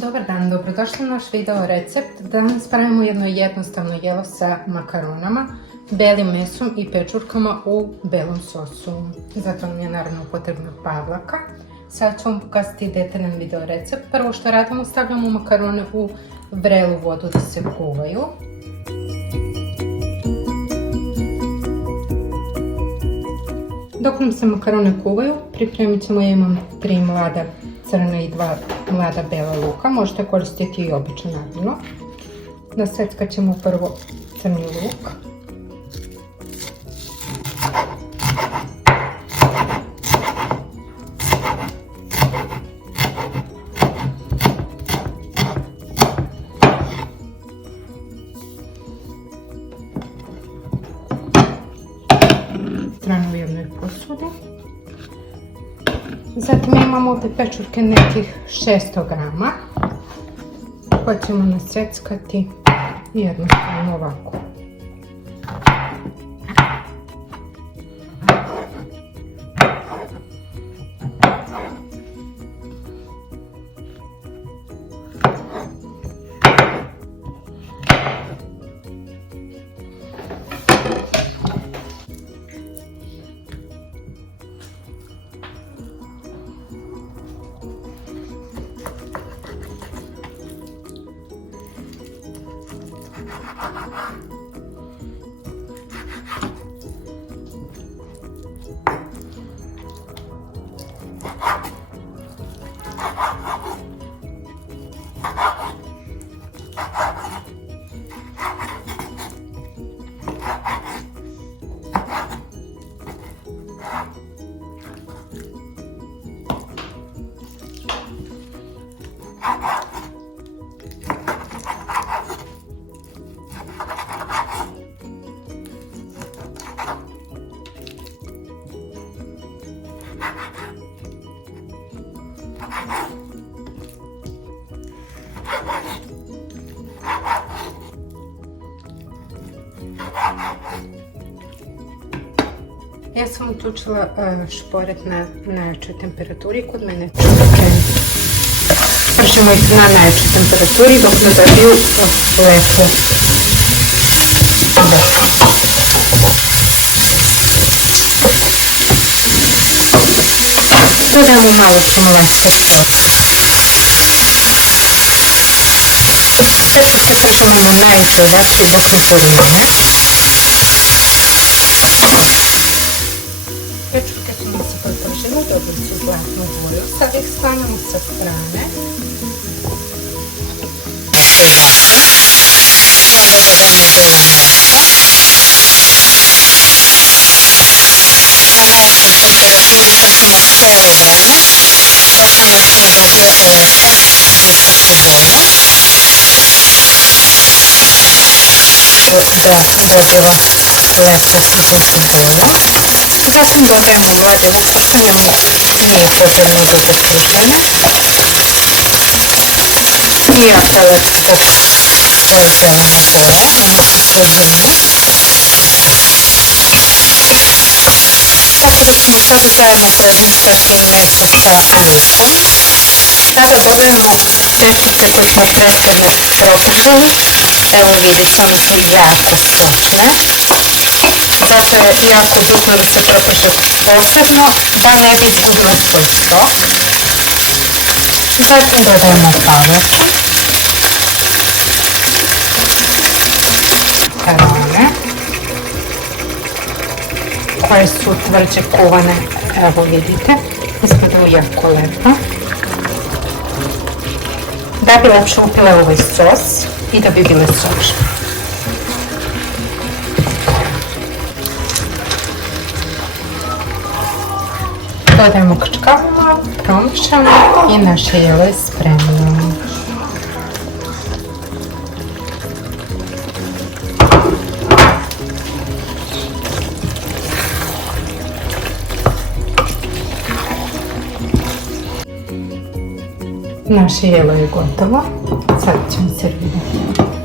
Dobar dan, dobrodošli na naš video recept. Danas pravimo jedno jednostavno jelo sa makaronama, belim mesom i pečurkama u belom sosu. Zato nam je naravno potrebna pavlaka. Sad ću vam pokazati detaljan video recept. Prvo što radimo, stavljamo makarone u vrelu vodu da se kuvaju. Dok nam se makarone kuvaju, pripremit ćemo, ja imam 3 mlada crna i 2 mlada bela luka, možete koristiti i obično naravno. Naseckat ćemo prvo crni luk. Stranu u jednoj posudi. Zatim imamo ovdje pečurke nekih 600 grama koje ćemo naseckati jednostavno ovako. Ja sam uključila šporet na najjačoj temperaturi, kod mene pršimo ih na najjačoj temperaturi dok ne dobiju lepu boju. Dodajemo malo simulacijske soka. Pečurke pržemo na najjačoj vatri dok ne porumene. Pečurke su mi se popržile, dobili su zlatnu boju. Sad ih stavljamo sa strane. Onda dodajemo belo meso. Na najjačoj temperaturi pržemo cijelo vreme dok nam ne dobije lepu i crnu boju. Dobila lepu žutu boju. Zatim dodajemo mlade luk, pošto njemu nije potrebno da bude pržene. I apelat zbog ove zelene boje, odnosno svježine. Tako da ćemo sada zajedno promještati meso sa lukom. Sada dodajemo pečurke koje smo prethodno propržili. Evo vidite, one su jako sočne. Zato je jako bitno da se proprže posebno da ne bi izgubile svoj sok. Zatim dodajemo pavlake, makarone koje su tvrđe kuvane, evo vidite, izgledaju jako lepo. Da bi lepše upile ovaj sos i da bi bile sočne. Dodajemo krčkavu malo, promiješamo i naše jelo je spremno. Naše jelo je gotovo, sad ćemo servirati.